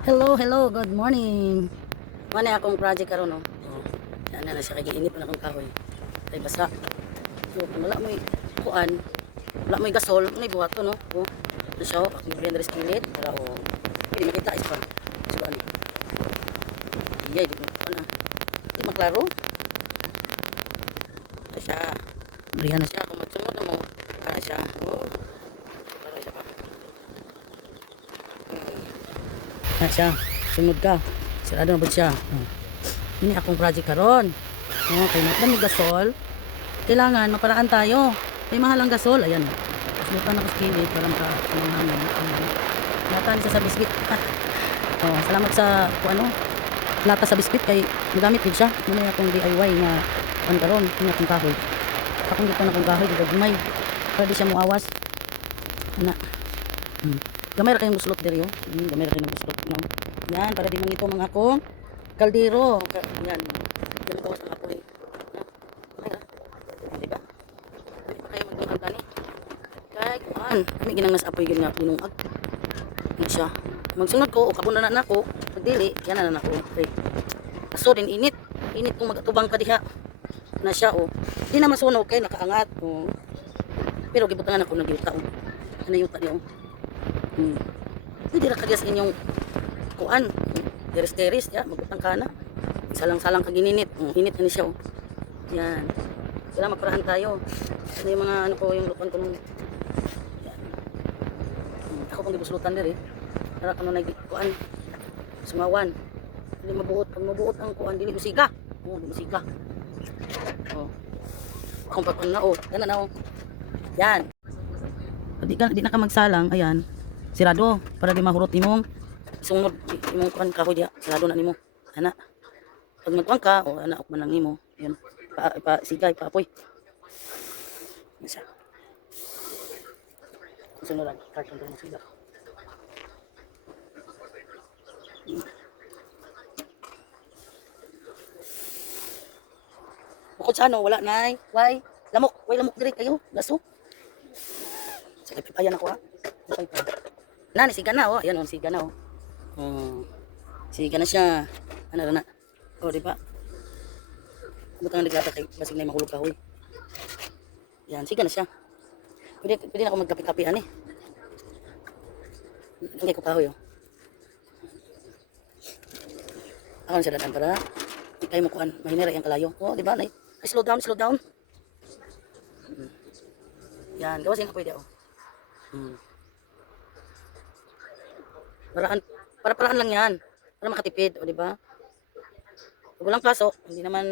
Hello, hello, good morning. Mani akong project karon no. Yan na siya kagiinit pa na akong kahoy. Kay basa. So kung wala mo'y kuan, wala mo'y gasol, may buhato no. Oh, ito siya, akong blender skillet para hindi makita is pa. So ano. Iyay di ko na. Di maklaro. Ito siya. Riyan na siya kung magsunod mo. Para siya. Oh. Para siya pa. Na siya. Sunod ka. Sirado na ba siya? Ini akong project karon. Kay dami gasol. Kailangan maparaan tayo. May mahal ang gasol. Ayan. Lupa na ko skillet para makapanghangin. Lata niya sa biscuit. Salamat sa ano. Lata sa biscuit kay magamit din siya. Muna akong DIY na karon. Ini akong kahoy. Akong dito na akong kahoy. Dito gumay. Para di siya muawas. Ana. Gamay ra kayong buslot diri oh. Gamay ra kayong buslot no. Yan para di man ito mga akong kaldero. Yan. Yan ang kawas ng apoy. Okay ra. Diba? Hindi pa kayo magdungan tani. Kaya kuan, kami ginangas apoy gid nga pinungag. Yan siya. Magsunod ko o kapon na nako, pagdili, yan na nako. Okay. Aso din init. Init kung magatubang ka diha. Na siya oh. Di na masunog kay nakaangat oh. Pero gibutangan ako nagyuta oh. Ano yuta niyo oh. Pwede ra kagyas inyong kuan deres-deres ya magbutang kana salang-salang kagininit init na ni siya oh. Yan sila magparahan tayo ano yung mga ano ko yung lupan ko nung yan. Ako pang gibuslutan diri para kano na kuan sumawan hindi mabuot pag mabuot ang kuan dili musiga di musiga akong pagkon na yan na oh yan di na ka magsalang ayan sirado para di mahurot imong sunod imong kuan kahoy diha sirado na nimo ana pag magkuan ka o ana ok man lang nimo yun pa sigay pa apoy isa sunod lang karton ng siga bukod sa ano wala nay way lamok diri kayo gaso sige pipayan ako ha nani siga na oh ayan oh siga na oh siga na siya ano na oh di ba butang naglata kay basig na mahulog kahoy yan siga na siya pwede na ako magkape-kape ani hindi ko kahoy oh ako na siya datan para ikay mo kuan mahinera yung kalayo oh di ba nay slow down yan gawasin ko pwede oh Paraan lang yan. Para makatipid, o di ba? Pag walang pasok, hindi naman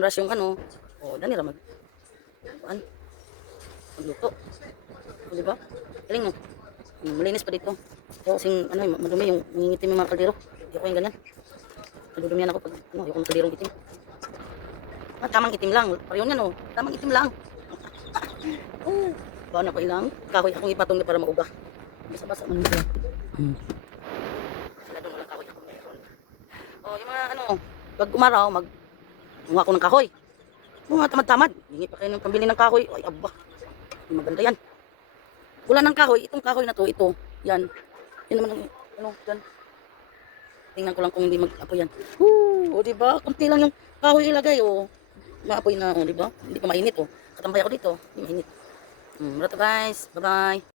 rush yung ano. O, dani ra magluto. O di ba? Galing no. Malinis pa dito. O, sing ano, madumi yung nangingitim yung mga kaldero. Hindi ako yung ganyan. Nadudumihan ako pag ano, ayoko ng kalderong itim. Tamang itim lang. Pareho yan o. Tamang itim lang. Bawa na ko ilang. Kahoy akong ipatong para mauga. Basa-basa man nito. Sila doon walang kahoy ako meron. Oh, yung mga ano, pag umaraw, munga ko ng kahoy. Mga tamad-tamad. Hingi pa kayo ng pambili ng kahoy. Ay, aba. Maganda yan. Wala ng kahoy. Itong kahoy na to, ito. Yan. Yan naman, ano, yan. Tingnan ko lang kung hindi mag-apoy yan. O, diba? Kunti lang yung kahoy ilagay, o. Maapoy na, o, diba? Hindi pa mainit, o. Katambay ako dito. Hindi mainit. Mara to guys. Bye-bye.